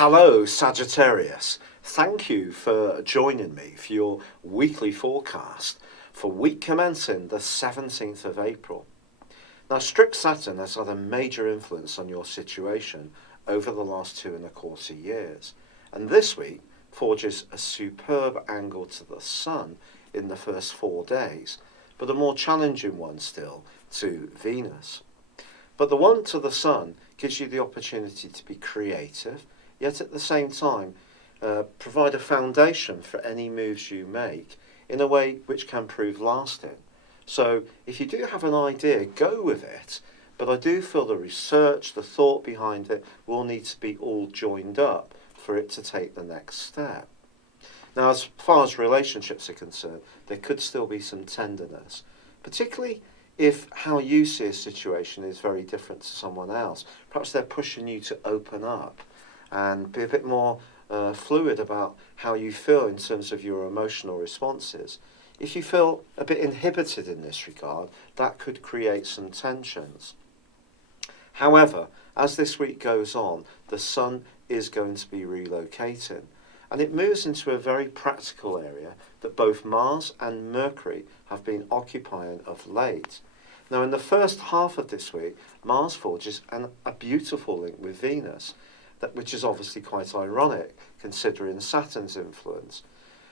Hello, Sagittarius. Thank you for joining me for your weekly forecast for week commencing the 17th of April. Now, strict Saturn has had a major influence on your situation over the last 2.25 years, and this week forges a superb angle to the Sun in the first 4 days, but a more challenging one still to Venus. But the one to the Sun gives you the opportunity to be creative, yet at the same time provide a foundation for any moves you make in a way which can prove lasting. So if you do have an idea, go with it, but I do feel the research, the thought behind it will need to be all joined up for it to take the next step. Now, as far as relationships are concerned, there could still be some tenderness, particularly if how you see a situation is very different to someone else. Perhaps they're pushing you to open up and be a bit more fluid about how you feel in terms of your emotional responses. If you feel a bit inhibited in this regard, that could create some tensions. However, as this week goes on, the Sun is going to be relocating, and it moves into a very practical area that both Mars and Mercury have been occupying of late. Now, in the first half of this week, Mars forges a beautiful link with Venus, which is obviously quite ironic considering Saturn's influence.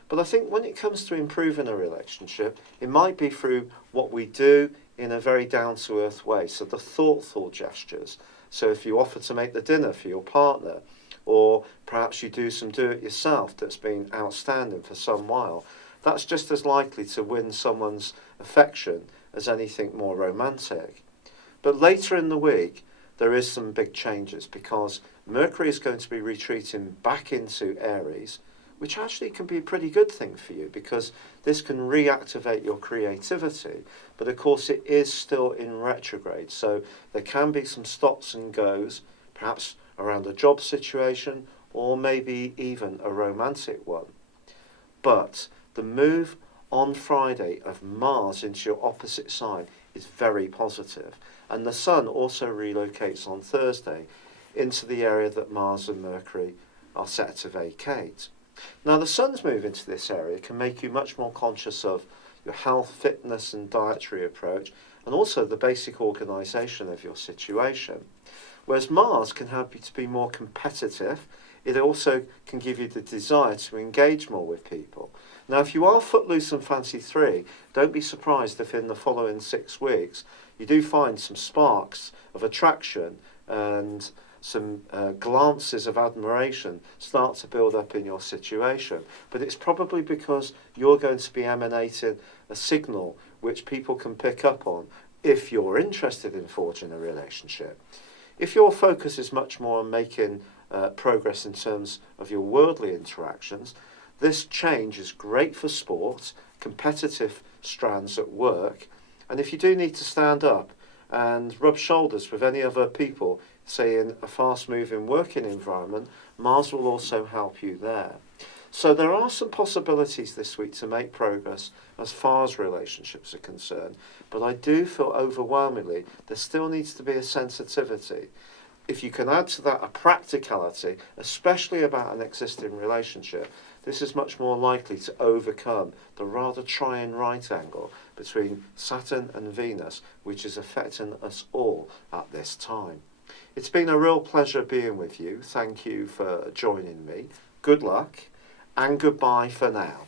But I think when it comes to improving a relationship, it might be through what we do in a very down-to-earth way. So the thoughtful gestures. So if you offer to make the dinner for your partner, or perhaps you do some do-it-yourself that's been outstanding for some while, that's just as likely to win someone's affection as anything more romantic. But later in the week, there is some big changes because Mercury is going to be retreating back into Aries, which actually can be a pretty good thing for you because this can reactivate your creativity. But of course it is still in retrograde, so there can be some stops and goes, perhaps around a job situation or maybe even a romantic one. But the move on Friday of Mars into your opposite sign is very positive, and the Sun also relocates on Thursday into the area that Mars and Mercury are set to vacate. Now, the Sun's move into this area can make you much more conscious of your health, fitness and dietary approach, and also the basic organisation of your situation. Whereas Mars can help you to be more competitive, it also can give you the desire to engage more with people. Now, if you are footloose and fancy free, don't be surprised if in the following 6 weeks you do find some sparks of attraction and some glances of admiration start to build up in your situation. But it's probably because you're going to be emanating a signal which people can pick up on if you're interested in forging a relationship. If your focus is much more on making progress in terms of your worldly interactions, this change is great for sport, competitive strands at work, and if you do need to stand up and rub shoulders with any other people, say in a fast-moving working environment, Mars will also help you there. So there are some possibilities this week to make progress as far as relationships are concerned, but I do feel overwhelmingly there still needs to be a sensitivity. If you can add to that a practicality, especially about an existing relationship, this is much more likely to overcome the rather trying right angle between Saturn and Venus, which is affecting us all at this time. It's been a real pleasure being with you. Thank you for joining me. Good luck and goodbye for now.